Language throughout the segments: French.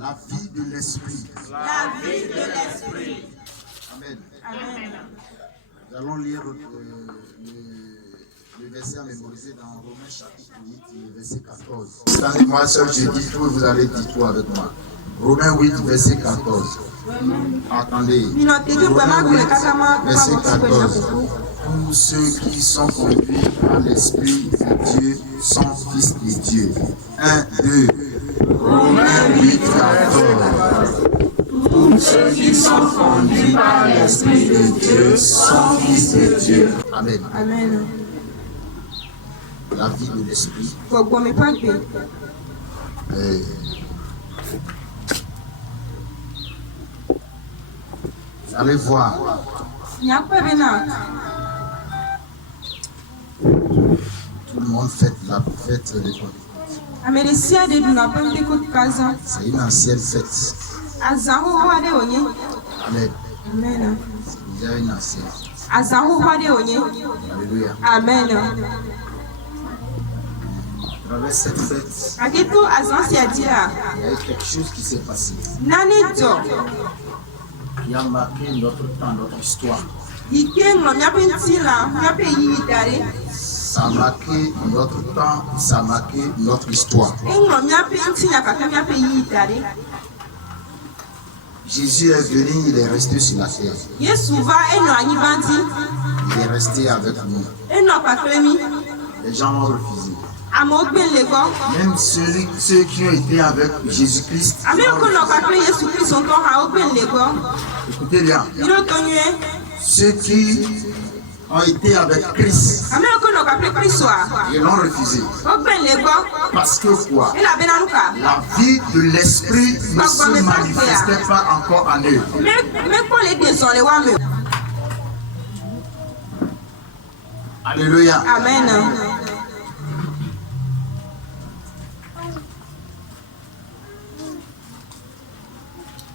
La vie de l'esprit. La vie de l'esprit. Amen. Amen. Nous allons lire le verset à mémoriser dans Romains chapitre 8, le verset 14. C'est avec moi seul, je dis tout et vous allez dire tout avec moi. Romains 8, verset 14. Attendez. Romains 8, verset 14. Tous ceux qui sont conduits par l'Esprit de Dieu sont fils de Dieu. 1, 2. Romains 8, 14. Tous ceux qui sont conduits par l'Esprit de Dieu sont fils de Dieu. Amen. Amen. La vie de l'Esprit. Vous allez voir. Tout le monde fête la fête de Pentecôte. C'est une ancienne fête. Amen. Amen. C'est déjà une ancienne. Alléluia. Amen. À travers cette fête, il y a eu quelque chose qui s'est passé. Qui a marqué notre temps, notre histoire. Ça a marqué notre temps, ça a marqué notre histoire. Jésus est venu, il est resté sur la terre. Il est resté avec nous. Les gens l'ont refusé. Même ceux qui ont été avec Jésus-Christ. Écoutez bien. Ceux qui ont été avec Christ, ils l'ont refusé. Parce que quoi? La vie de l'esprit ne se manifestait pas encore en eux. Alléluia. Amen.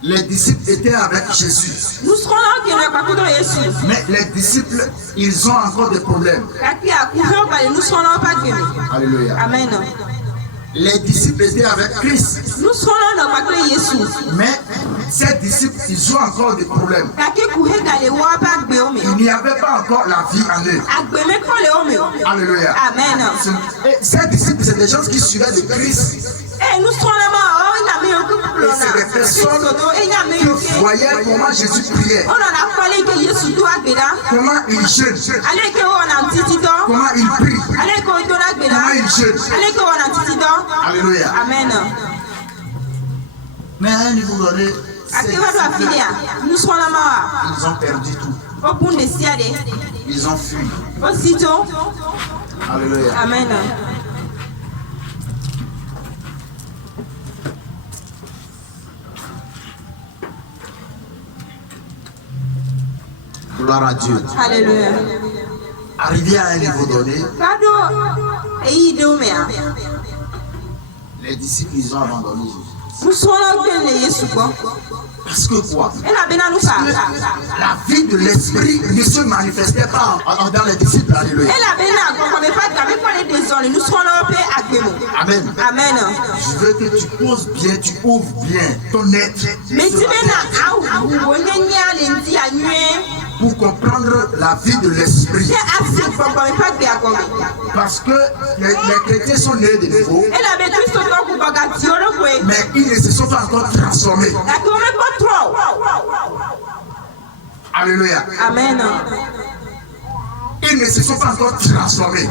Les disciples étaient avec Jésus. Mais les disciples, ils ont encore des problèmes. Alléluia. Amen. Les disciples étaient avec Christ. Mais ces disciples, ils ont encore des problèmes. Il n'y avait pas encore la vie en eux. Alléluia. Amen. Et ces disciples, c'est des gens qui suivaient le Christ. Et c'est des personnes qui voyaient comment Jésus priait, comment il jeûne, comment il prie, comment il jeûne. Alléluia. Amen. Mais à un niveau donné, ils ont perdu tout. Ils ont fui. Alléluia. Amen. Gloire à Dieu. Alléluia. Arrivé à un niveau donné, les disciples, ils ont abandonné Jésus. Parce que quoi? Parce que la vie de l'esprit ne se manifestait pas dans les disciples. Alléluia. Amen. Amen. Je veux que tu poses bien, tu ouvres bien ton être pour comprendre la vie de l'esprit. Parce que les chrétiens sont nés de nouveau, mais ils ne se sont pas encore transformés. Alléluia. Amen. Ils ne se sont pas encore transformés.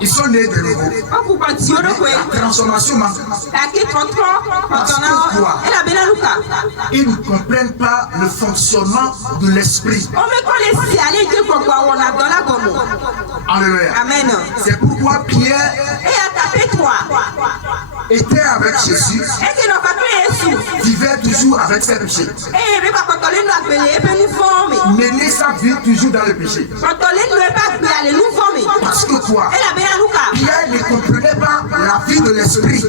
Ils sont nés de nouveau. La transformation manque. Parce que quoi? Ils ne comprennent pas le fonctionnement de l'esprit. Alléluia. Amen. C'est pourquoi Pierre était avec Jésus, vivait toujours avec ses péchés, menait sa vie toujours dans le péché. Parce que quoi? Pierre ne comprenait pas la vie de l'esprit.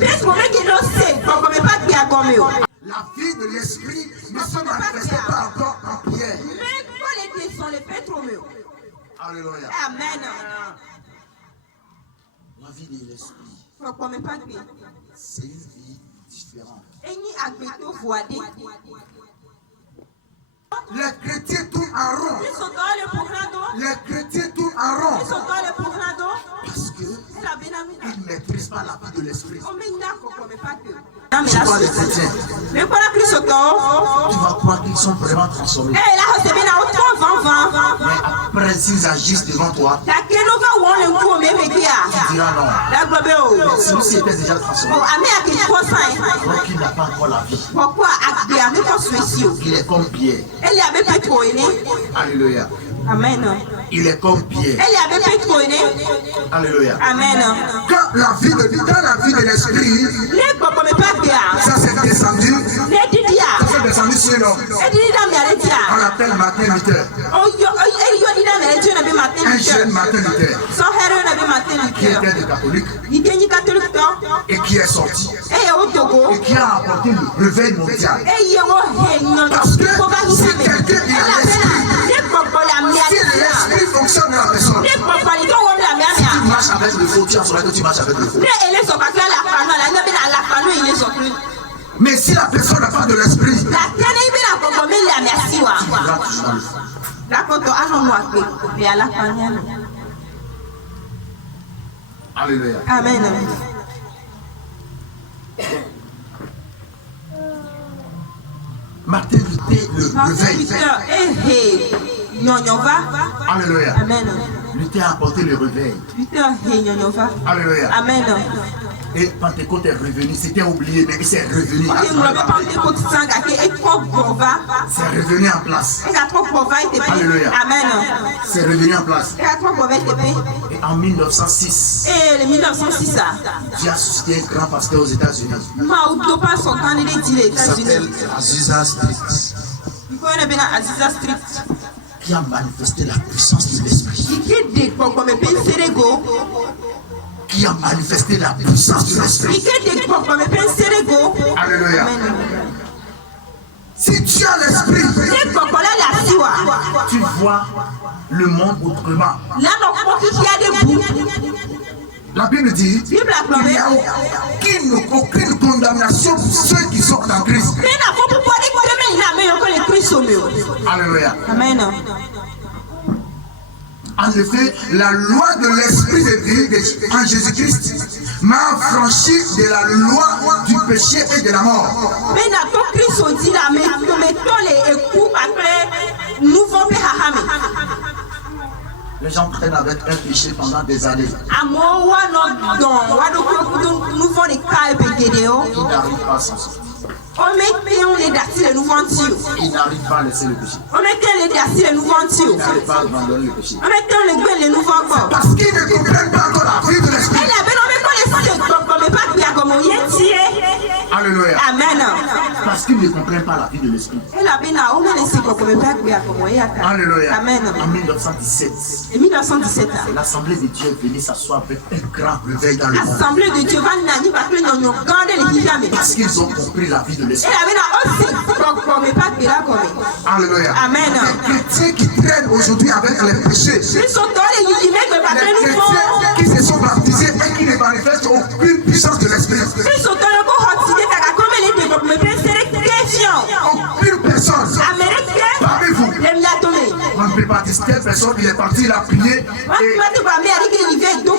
La vie de l'esprit ne se manifestait pas encore en Pierre. Alléluia. Amen. La vie de l'esprit, c'est une vie différents. Les chrétiens tournent en rond. Les chrétiens tournent en rond. Parce qu'ils ne maîtrisent pas la vie de l'esprit. Tu vois les chrétiens, tu vas croire qu'ils sont vraiment transformés. Mais après, s'ils agissent devant toi, tu diras non. Celui-ci était déjà transformé. Donc il n'a pas encore la vie. Il est comme Pierre. Alléluia. Amen. Il est comme Pierre. Alléluia. Amen. quand la vie de l'esprit, ça s'est descendu. Ça s'est descendu sur l'homme. On l'appelle Martin Luther. Un jeune Martin Luther qui était des catholiques et qui est sorti et qui a apporté le réveil mondial. Parce que si quelqu'un il a l'esprit, si l'esprit fonctionne dans la personne, si tu marches avec le faux, tu as que tu marches avec le faux. Mais si la personne n'a pas de l'esprit, tu vas toujours dans le faux. Alléluia. Amen. Martin Luther le réveil. Alléluia. Amen. Luther a apporté le réveil. Alléluia. Amen. Et Pentecôte est revenu, c'était oublié, mais c'est revenu. C'est revenu en place. Alléluia. Amen. C'est revenu en place. Et en 1906, Dieu a suscité un grand pasteur aux États-Unis. Il s'appelle Azusa Strict, qui a manifesté la puissance de l'esprit. Qui a manifesté la puissance de l'esprit. Alléluia. Si tu as l'esprit, tu vois le monde autrement. La Bible dit qu'il n'y a aucune condamnation pour ceux qui sont en Christ. Alléluia. Amen. En effet, la loi de l'esprit de Dieu en Jésus-Christ m'a affranchi de la loi du péché et de la mort. Les gens traînent avec un péché pendant des années. Ils n'arrivent pas à s'en sortir. Ils n'arrivent pas à laisser le péché. Ils n'arrivent pas à abandonner le péché. Parce qu'ils ne comprennent pas encore la vie de l'esprit. Alléluia. Amen. Parce qu'ils ne comprennent pas la vie de l'esprit. Alléluia. Amen. En 1917, l'Assemblée de Dieu est venue s'asseoir avec un grand réveil dans le monde. Parce qu'ils ont compris la vie de l'esprit. Alléluia. Amen. Les chrétiens qui traînent aujourd'hui avec les péchés, les chrétiens qui se sont baptisés et qui ne manifestent aucune puissance de l'esprit. Aucune personne parmi vous. On ne peut pas dire telle personne, il est parti, il a prié et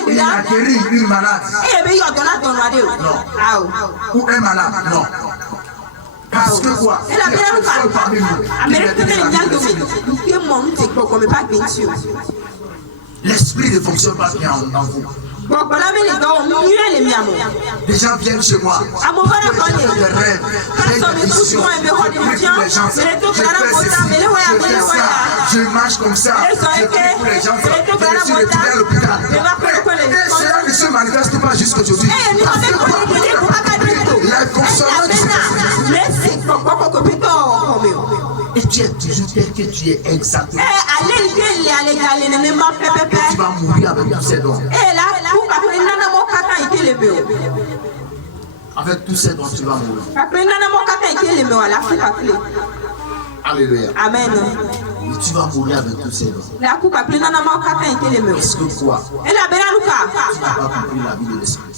il a guéri une malade. Non. Ou un malade. Non. Parce que quoi? Il y a personne parmi vous qui maîtrise la vie de l'esprit. L'esprit ne fonctionne pas bien en vous. Des gens viennent chez moi. Des rêves, des visions. Je prie pour les gens. Je fais ceci, je fais ça. Je marche comme ça. Je prie pour les gens. Je suis retiré à l'hôpital. Et cela ne se manifeste pas jusqu'aujourd'hui. La fonctionnement du et tu es toujours tel que tu es exactement. Et tu vas mourir avec tous ces dons. Avec tous ces dons, tu vas mourir. Alléluia. Amen. Et tu vas mourir avec tous ces dons. Parce que quoi? Tu n'as pas compris la vie de l'esprit.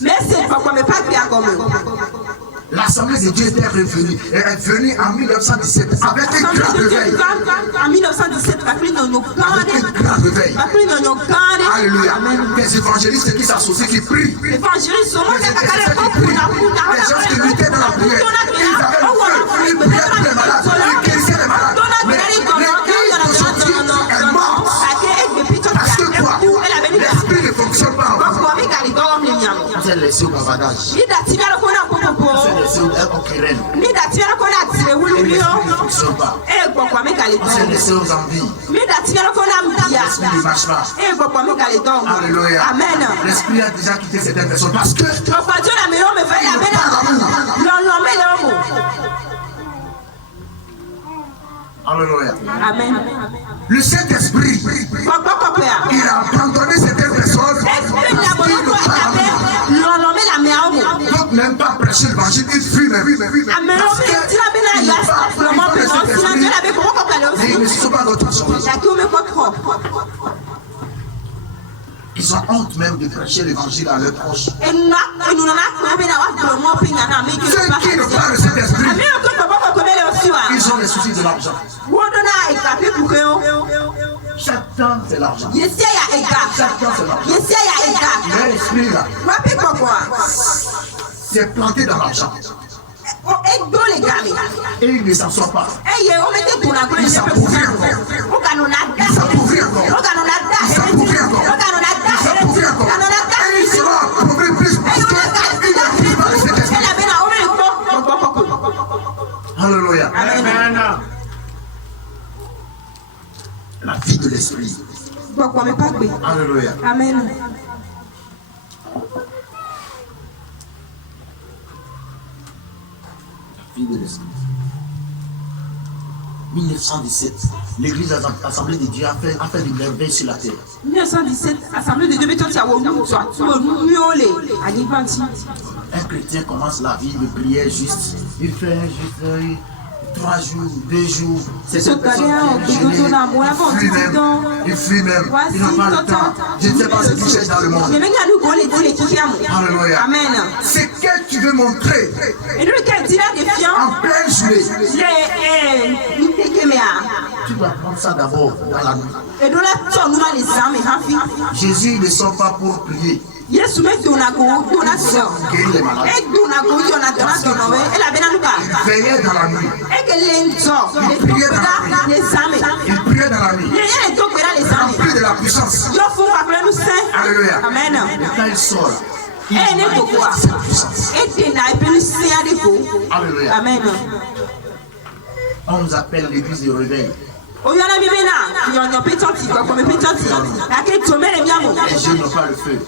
L'Assemblée de Dieu est venue en 1917 avec un grand réveil. En 1917, Avec un grand réveil. Alléluia. Des évangélistes qui s'associent, qui prient. Des gens qui luttaient dans la prière. Ils avaient une prière pour les malades. Ils guérissaient les malades. Mais l'église d'aujourd'hui est morte. Parce que quoi? L'esprit ne fonctionne pas en vous. Vous êtes laissé au bavardage. Vous êtes laissé au querelle. Et l'esprit ne fonctionne pas. Vous êtes laissé aux envies. L'esprit ne marche pas. Alléluia. Amen. L'esprit a déjà quitté certaines personnes parce que Alléluia. Amen. Le Saint-Esprit, il a abandonné certaines personnes qui ne peuvent même pas prêcher l'évangile, ils fuient même. Parce que ils ne sont pas notre chose. Ils ont honte même de prêcher l'évangile à leurs proches. Ceux qui ne parlent de cet esprit, ils ont les soucis de l'argent. Chaque temps, c'est l'argent. Chaque temps, c'est l'argent. Mais l'esprit là, c'est planté dans l'argent. Et il ne s'en sort pas. Il s'appauvrit encore. Il s'appauvrit encore. Il s'appauvrit encore. Il s'appauvrit encore. Et il sera appauvri plus parce qu'il n'a plus pas de cet esprit. Alléluia. Amen. La vie de l'esprit. Alléluia. Amen. Vie de l'esprit. 1917, l'église Assemblée de Dieu a fait du merveille sur la terre. 1917, Assemblée de Dieu, Un chrétien commence la vie de prière juste. Il fait juste 3 jours, 2 jours. C'est cette personne qui est gênée. Il fuit même. Il n'ont pas le temps. Je ne sais pas ce qu'ils cherchent dans le monde. Alléluia. Amen. C'est que tu veux montrer en pleine journée. Tu dois prendre ça d'abord dans la nuit. Jésus ne sort pas pour prier. Yesu me donna go donna so Guérir les malades. e donna go donna donna so no e la bena luka Veillez dans la nuit. e ke lento le tokera les ame Il priait dans la nuit. ye tokera les ame Rempli de la puissance. yo fu pa plenu saint. Alléluia. Amen. Et quand il sort, il ne tokwa cette puissance. e dena e plenu saint de go. Alléluia. Amen. On nous appelle l'église du réveil. Oyana bibena nyonyo petoti ko me petoti ake tomere miamo Les jeunes n'ont pas le feu.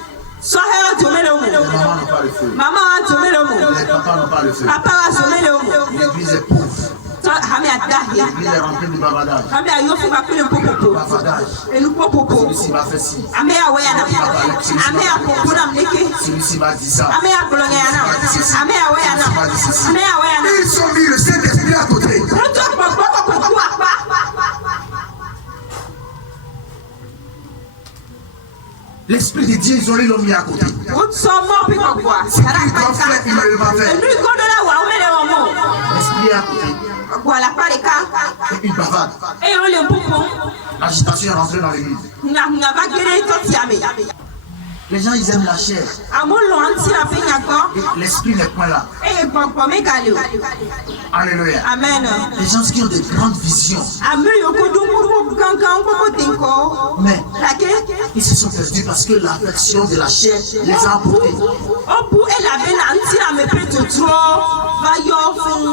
so hero tomere Les mu mamans n'ont pas le feu. mama tomere mu Les papas n'ont pas le feu. papa wa tomere mu L'église est pauvre. so hame adahe L'église est remplie de bavardage. hame ayo fu pa plenu popopo Bavardage. elu popopo Celui-ci m'a fait ci. ame awe yana ame apopo na mleke Celui-ci m'a dit ça. ame akolonga yana ame awe yana ame awe yana Ils ont mis le Saint-Esprit à côté. roto popo popo apa L'Esprit de Dieu, ils ont mis à côté. utso mo pe kokwa Ce qu'ils doivent faire, ils ne le pas faire. elu kodola wa umele wa mo L'Esprit est à côté. kwa la pareka Et il bavarde. e ole popo L'agitation est rentrée dans l'église. na va gere toti ame Les gens, ils aiment la chair. amolo anti na pe nyako Et l'Esprit n'est point là. e popo me kale Alléluia. amen Les gens qui ont de grandes visions, ame yokodu ko kankan ko tinko mais lake ils se sont perdus parce que l'affection de la chair les a emportés. opu elabe na anti na me pe totro va yo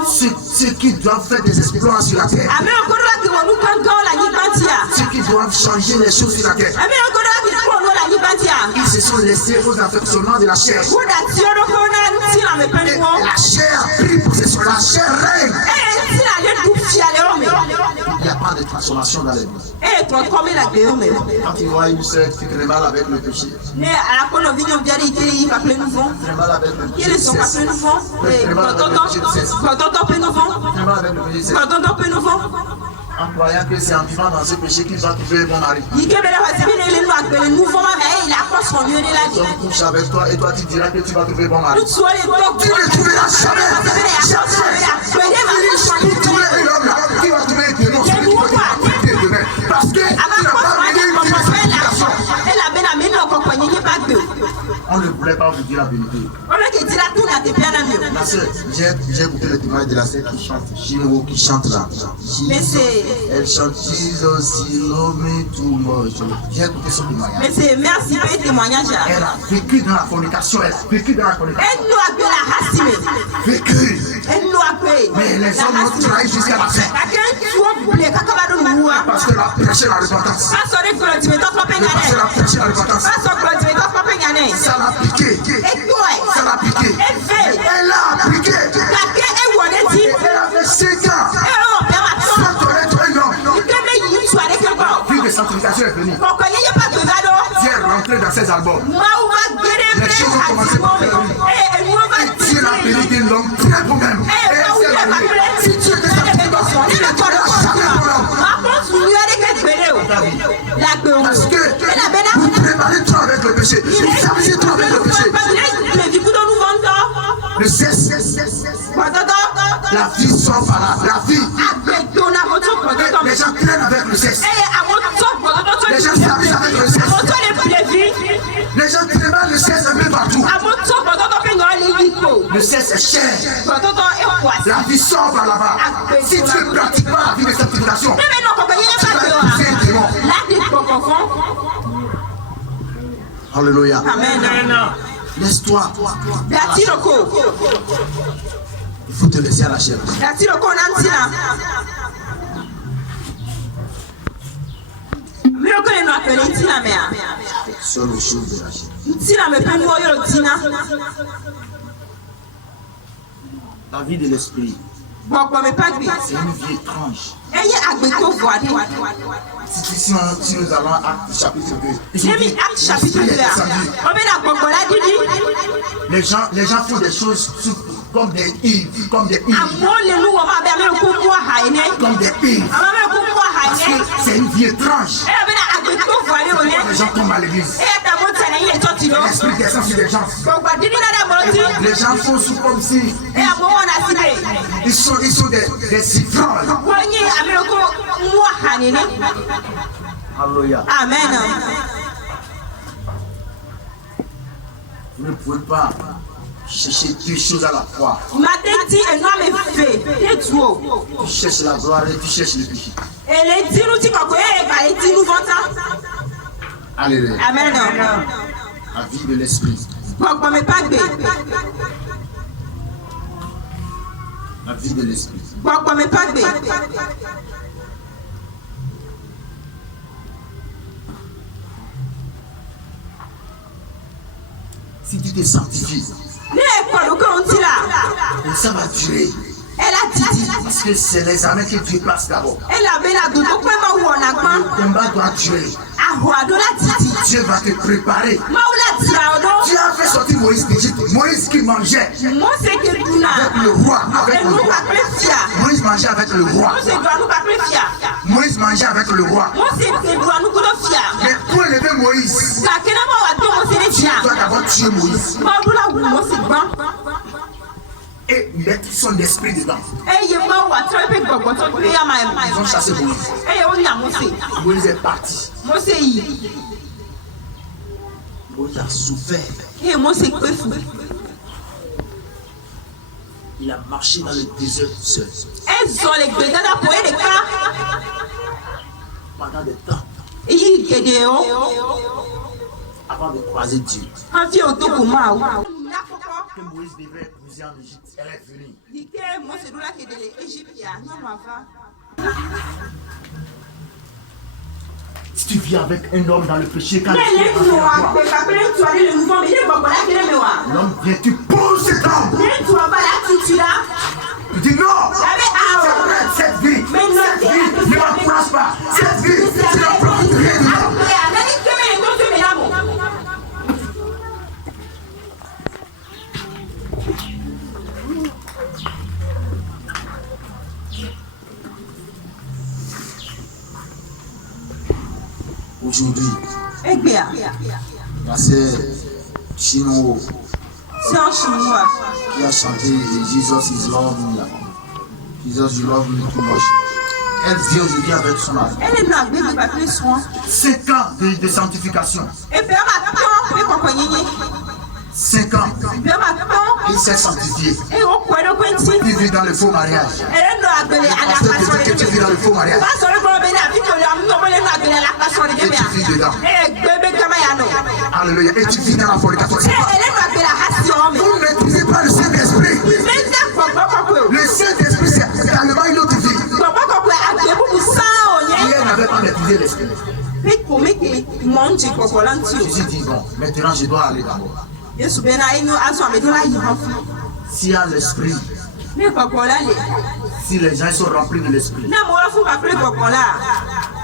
fu Ceux qui doivent faire des exploits sur la terre, ame okodola ki wonu kankan la nyibatia ceux qui doivent changer les choses sur la terre, ame okodola ki wonu la nyibatia ils se sont laissés aux affectionnements de la chair. kuda tioro ko na anti na me pe Et wo la chair a pris possession, la chair règne. e anti na le du fiale o me Il n'y a pas de transformation dans l'église. e to come la de o me Quand tu vois une sœur qui trémale avec le péché, ne ala ko no vinyo biari ite va plein nouveau trémale avec le péché, Ele sont pas cesse. plein nouveau e kototo pe nouveau Trémale avec le péché, cesse. kototo pe nouveau Trémale avec le péché, cesse. kototo pe nouveau En croyant que c'est en vivant dans ce péché qu'il va trouver un bon mari. Donc couche avec toi et toi tu diras que tu vas trouver un bon mari. tu ne trouveras jamais. Pour trouver un homme là, tu vas trouver un démon. Parce que tu n'as pas mené une justification. On ne voulait pas vous dire la vérité. Ma soeur, j'ai écouté le témoignage de la sœur qui chante, Chino qui chante là. Elle chante aussi l'homme tout moche. J'ai écouté son témoignage. Mais c'est merci pour le témoignage. Elle a vécu dans la fornication, elle a vécu dans la fornication. Elle nous a fait la race. Vécu. Elle nous a fait. Mais les hommes l'ont trahi jusqu'à la fin. Parce qu'elle a prêché la repentance. Parce qu'elle a prêché la repentance. Ça l'a piqué. Ça l'a piqué. Elle l'a appliqué. Elle avait 5 ans. Sans connaître un homme. Vie de sanctification est venue. Dieu est rentré dans ses albums. Les choses ont commencé par faire. Dieu l'a appelé d'un homme très beau même. Et elle s'est appelée. Si tu étais sanctifié, il ne t'aurait jamais ton homme. Parce que vous préparez trop avec le péché. Vous s'amusez trop avec le péché. Le cesse. La vie sort par là. La vie. Les gens traînent avec le cesse. Les gens s'amusent avec le cesse. Les gens traînent le cesse un peu partout. Le cesse est cher. La vie sort par là-bas. Si tu ne pratiques pas la vie de sanctification, tu vas épouser un démon. Alléluia. Amen. Laisse-toi. Il faut te laisser à la chair. Sur les choses de la chair. La vie de l'esprit, c'est une vie étrange. Si nous allons à Actes chapitre 2, les gens font des choses comme des ivres, comme des ivres. Parce que c'est une vie étrange. Les gens tombent à l'église. L'esprit descend sur les gens. Les gens font sous comme si ils sont des ivrognes. Alléluia. Amen. Vous ne pouvez pas chercher deux choses à la fois. Tu cherches la gloire et tu cherches le péché. Alléluia. Amen. La vie de l'esprit. La vie de l'esprit. Si tu te sanctifies, ça va durer. Parce que c'est les années que tu passes d'abord. Le combat doit durer. Dieu va te préparer. Dieu a fait sortir Moïse d'Égypte. Moïse qui mangeait avec le roi. Moïse mangeait avec le roi. Moïse mangeait avec le roi. Mais pour élever Moïse, Dieu doit d'abord tuer Moïse et mettre son esprit dedans. Ils ont chassé Moïse. Moïse est parti. Moïse a souffert. Il a marché dans le désert seul. Pendant des temps. Avant de croiser Dieu. Que Moïse devait épouser en Égypte, elle est venue. Si tu vis avec un homme dans le péché, quand l'homme vient, tu poses cet homme. Tu dis non, cette vie ne m'approche pas. Cette vie, tu n'approches rien de moi. Aujourd'hui, Egbea. la sœur Chino C'est en chinois. qui a chanté Jesus is love me. Jesus you love me too much. Elle vient aujourd'hui avec son mari. Elle est là, elle va plus soin. 5 ans de sanctification. Et puis, elle va pas 5 ans. Il s'est sanctifié. Il vit dans le faux mariage. Parce que peut-être que tu vis dans le faux mariage. Et tu vis dedans. Alléluia. Et tu vis dans la fornication. Vous ne maîtrisez pas le Saint-Esprit. Le Saint-Esprit, c'est également une autre vie. Hier n'avait pas maîtrisé l'esprit. Jésus dit bon, maintenant je dois aller d'abord. S'il y a l'esprit, si les gens sont remplis de l'esprit,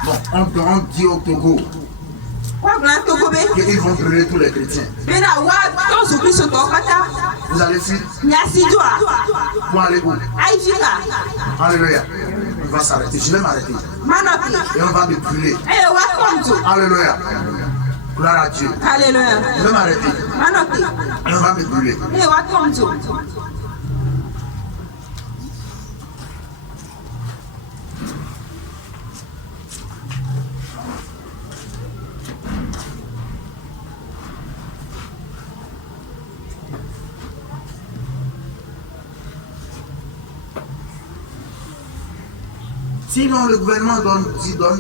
bon, on dit au Togo qu'ils vont brûler tous les chrétiens. Vous allez fuir pour aller où? Alléluia. On va s'arrêter. Je vais m'arrêter. Et on va me brûler. Alléluia. Gloire à Dieu. Alléluia. Je vais m'arrêter. Et on va me brûler. Sinon, le gouvernement donne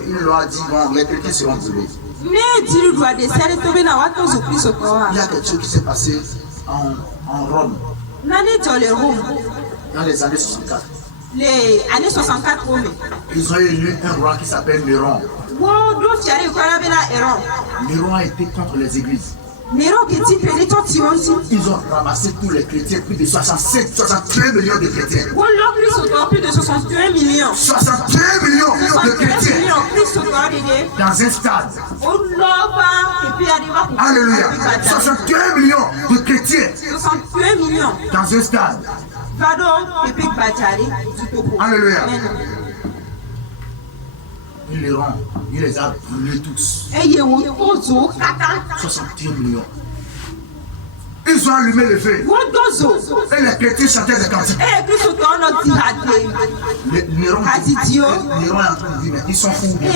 une loi, dit bon, les chrétiens seront brûlés. Il y a quelque chose qui s'est passé en Rome dans les années 64. Les années 64, Ils ont élu un roi qui s'appelle Néron. Néron a été contre les églises. Ils ont ramassé tous les chrétiens, plus de 63 millions de chrétiens. Plus de 61 millions. 61 millions de chrétiens dans un stade. Alléluia. 61 millions de chrétiens 61 millions dans un stade. Alléluia. Il les a brûlés tous. 61 millions. Ils ont allumé le feu. Et les chrétiens chantaient des cantiques. Néron est en train de dire, mais ils sont fous. Le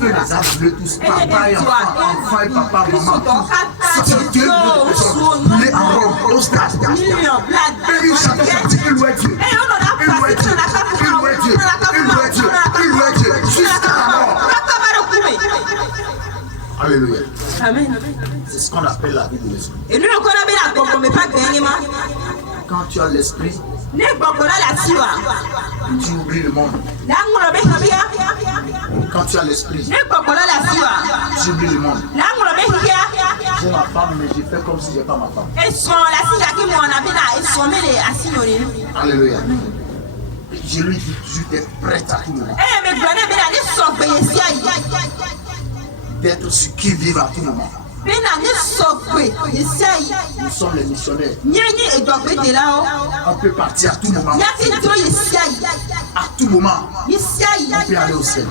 feu les a brûlés tous. Papa et enfant et papa, maman. 62 millions de personnes brûlées en Rome, au stade. Et ils chantaient des cantiques. Ils louaient Dieu. Ils louaient Dieu. Ils louaient Dieu. Ils louaient Dieu. Ils louaient Dieu. Jusqu'à la mort. Alléluia. Amen. C'est ce qu'on appelle la vie de l'esprit. Quand tu as l'esprit, tu oublies le monde. Quand tu as l'esprit, tu oublies le monde. J'ai ma femme, mais je fais comme si je n'ai pas ma femme. Alléluia. Je lui dis toujours d'être prête à tout moment. D'être sur qui vive à tout moment. Nous sommes les missionnaires. On peut partir à tout moment. À tout moment, on peut aller au ciel.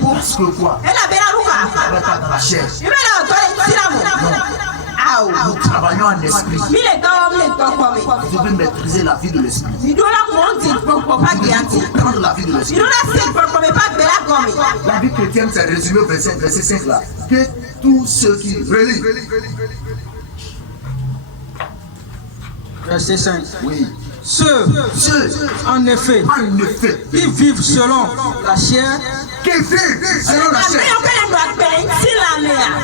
Parce que quoi? On n'est pas dans la chair. Nous travaillons en esprit. Vous devez maîtriser la vie de l'esprit. Vous devez comprendre la vie de l'esprit. La vie chrétienne, c'est résumé au verset 5 là. Que tous ceux qui relient. Verset 5. Oui. Ceux, en effet, qui vivent selon la chair, qui vivent selon la chair.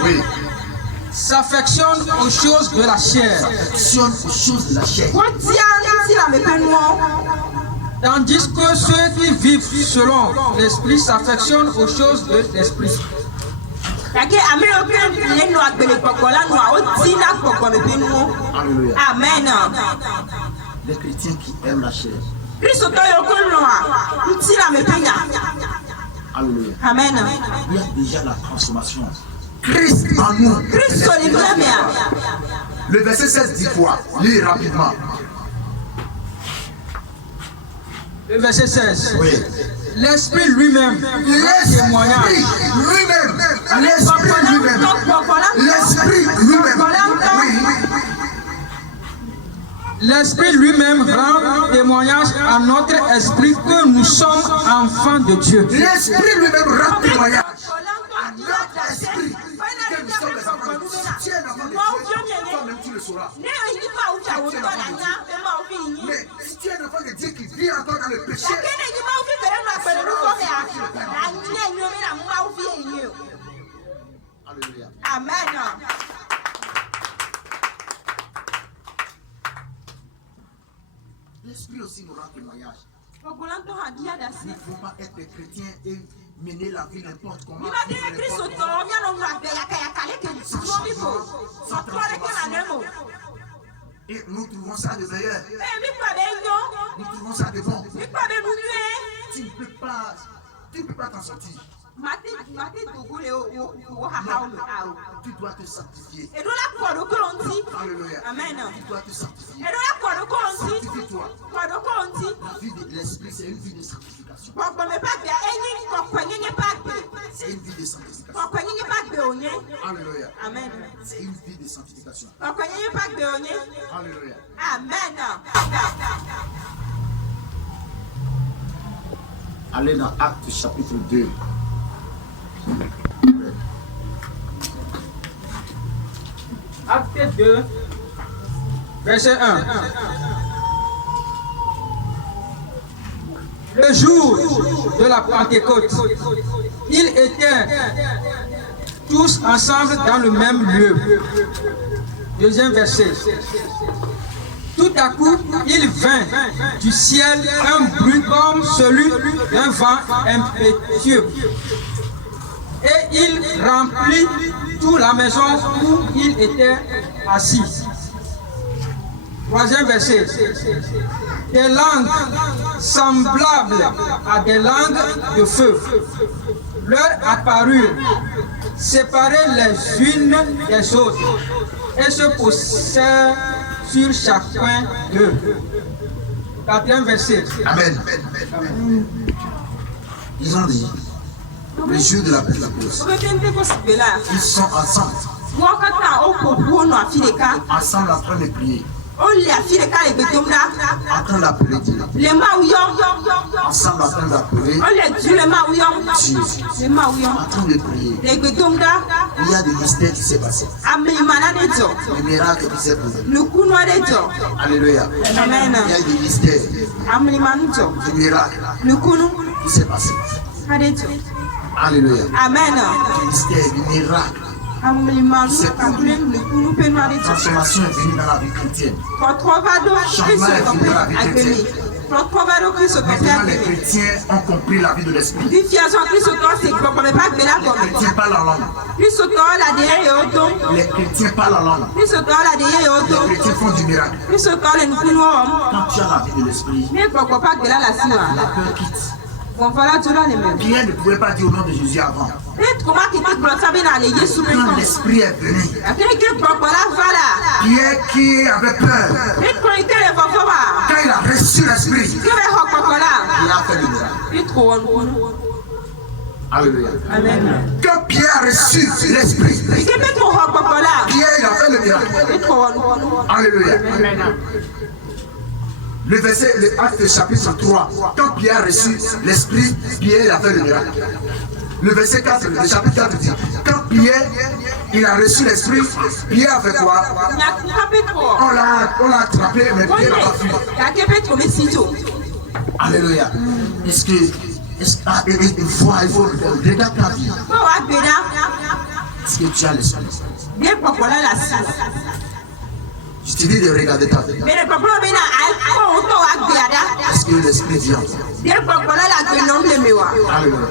Oui. s'affectionnent aux choses de la chair. S'affectionnent aux choses de la chair. Tandis que ceux qui vivent selon l'esprit s'affectionnent aux choses de l'esprit. Alléluia. Amen. Les chrétiens qui aiment la chair. Alléluia. Amen. Il y a déjà la transformation. Christ en nous. Le verset 16 dit quoi? Lis rapidement. Le verset 16. Oui. L'esprit lui-même rend témoignage. L'Esprit lui-même rend témoignage à notre esprit que nous sommes enfants de Dieu. L'Esprit lui-même rend témoignage à notre esprit que nous sommes les enfants de Dieu. Si tu es un enfant de Dieu, toi-même tu le sauras. Mais si tu es un enfant de Dieu qui vit encore dans le péché, alléluia. Amen. L'Esprit aussi nous rend témoignage. Il Il ne faut pas être des chrétiens et mener la vie n'importe comment. Et nous trouvons ça de meilleur. Nous trouvons ça de bon. Tu ne peux pas t'en sortir. Tu dois te sanctifier. Alléluia. Amen. Tu dois te sanctifier. Sanctifie-toi. La vie de l'esprit, c'est une vie de sanctification. C'est une vie de sanctification. Alléluia. Amen. C'est une vie de sanctification. Alléluia. Amen. Allez dans Actes chapitre 2. Acte 2, verset 1. Le jour de la Pentecôte, ils étaient tous ensemble dans le même lieu. Deuxième verset. Tout à coup, il vint du ciel un bruit comme celui d'un vent impétueux. Et il remplit toute la maison où il était assis. Troisième verset. Des langues semblables à des langues de feu leur apparurent, séparées les unes des autres, et se posèrent sur chacun d'eux. Quatrième verset. Amen. Ils ont dit, le jour de la Pentecôte, ils sont ensemble. Ensemble en train de prier. En train d'appeler Dieu. Ensemble en train d'appeler Dieu. En train de prier. Il y a des mystères qui s'est passé. Des miracles qui s'est posé. Alléluia. Il y a des mystères. Des miracles qui s'est passé. Alléluia. Amen. Des mystères, des miracles. Transformation est venue dans la vie chrétienne. Changement est venu dans la vie chrétienne. Maintenant, les chrétiens ont compris la vie de l'esprit. Les chrétiens parlent en langue. Les chrétiens parlent en langue. Les chrétiens font du miracle. Quand tu as la vie de l'esprit, la peur quitte. Pierre ne pouvait pas dire au nom de Jésus avant. Quand l'esprit est venu, Pierre qui avait peur, quand il a reçu l'esprit, il a fait le miracle. Alléluia. Quand Pierre a reçu l'esprit, Pierre il a fait le miracle. Alléluia. Le verset, le Acte chapitre 3, quand Pierre a reçu l'esprit, Pierre a fait le miracle. Le verset 4, le chapitre 4 dit, quand Pierre il a reçu l'esprit, Pierre a fait quoi? On l'a attrapé, mais Pierre n'a pas fui. Alléluia. Il faut regarder ta vie. Est-ce que tu as l'esprit? Je te dis de regarder ta vie. Est-ce que l'esprit vient? Alléluia.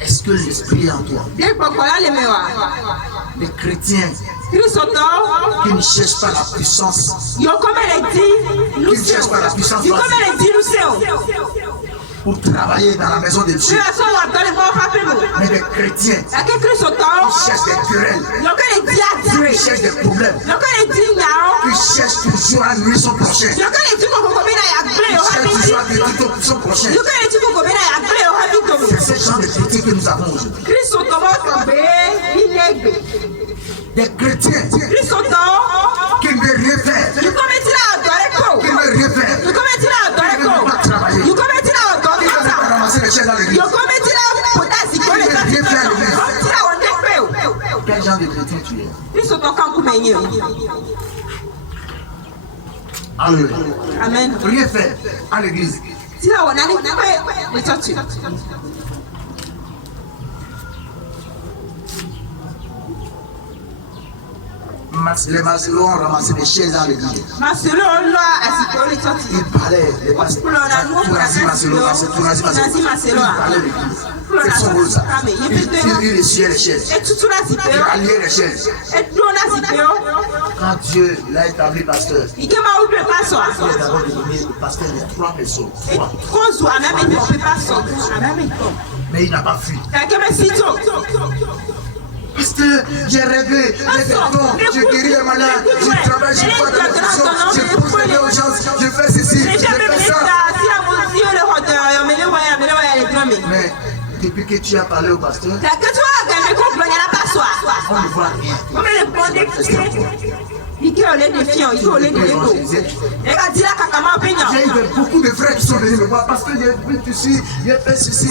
Est-ce que l'esprit est en toi? Les chrétiens qui ne cherchent pas la puissance, qui ne cherchent pas la puissance pour travailler dans la maison de Dieu, mais des chrétiens qui cherchent des querelles, qui cherchent des problèmes, qui cherchent toujours à nuire son prochain, qui cherchent toujours à détruire son prochain, ce que nous avons aujourd'hui. Des chrétiens qui ne veulent rien faire, qui ne veulent rien faire, qui ne veulent pas travailler, qui ne veulent pas ramasser les chaises dans l'église, qui ne veulent rien faire à l'église. Quel genre de chrétien tu es? Alléluia. Amen. Rien faire à l'église. Les Marcelo ont ramassé des chaises dans l'église. Ils parlaient, les Marcelo. C'est son rôle ça. Il essuyait les chaises. Il alliait les chaises. Quand Dieu l'a établi pasteur, il a d'abord donné le pasteur de 3 personnes. 3. Mais il n'a pas fui. Pasteur, j'ai rêvé, j'ai des dons, j'ai guéri les malades, je travaille, je vois dans la prison, je pose les mains aux gens, je fais ceci, je fais ça. Mais depuis que tu as parlé au pasteur, on ne voit rien. J'ai eu beaucoup de frères qui sont venus me voir parce que j'ai vu ceci, j'ai fait ceci.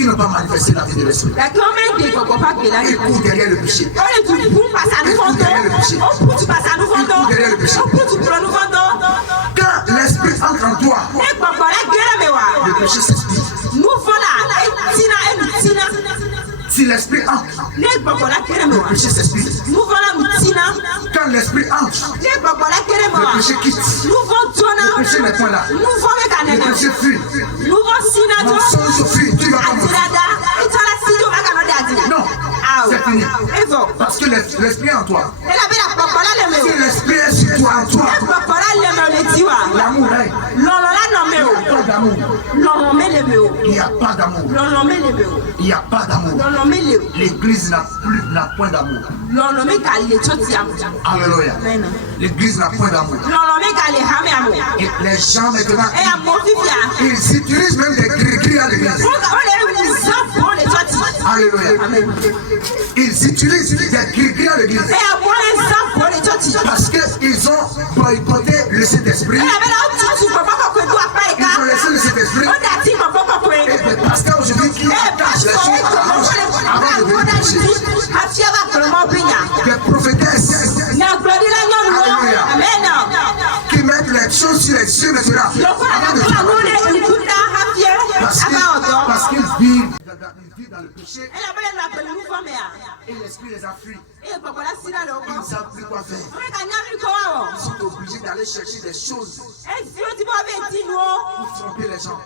Ils n'ont pas manifesté la vie de l'esprit. Ils courent derrière le péché. Ils courent derrière le péché. Ils courent derrière le péché. Quand l'esprit entre en toi, le péché s'explique. Si l'esprit entre, le péché s'explique. Quand l'esprit entre, le péché quitte. Le péché n'est point là. Le péché fuit. Mon songe fuit. Tu vas pas mourir. Non, c'est fini. Parce que l'esprit est en toi. Si l'esprit est sur toi, en toi, l'amour est. Il n'y a pas d'amour. Il n'y a pas d'amour. L'église n'a point d'amour. Alléluia. L'église n'a point d'amour. Et les gens maintenant, ils utilisent même des cris à l'église. Alléluia. Ils utilisent des cris à l'église. Parce qu'ils ont boycotté le Saint-Esprit. Ils ont laissé le Saint-Esprit. Et les pasteurs aujourd'hui qui attachent les choses avant de venir prêcher. Des prophétesses. Alléluia. Qui mettent les choses sur les yeux maintenant. Avant de travailler. Parce qu'ils vivent dans le péché. Et l'esprit les a fui. Ils ne savent plus quoi faire. Ils sont obligés d'aller chercher des choses pour tromper les gens.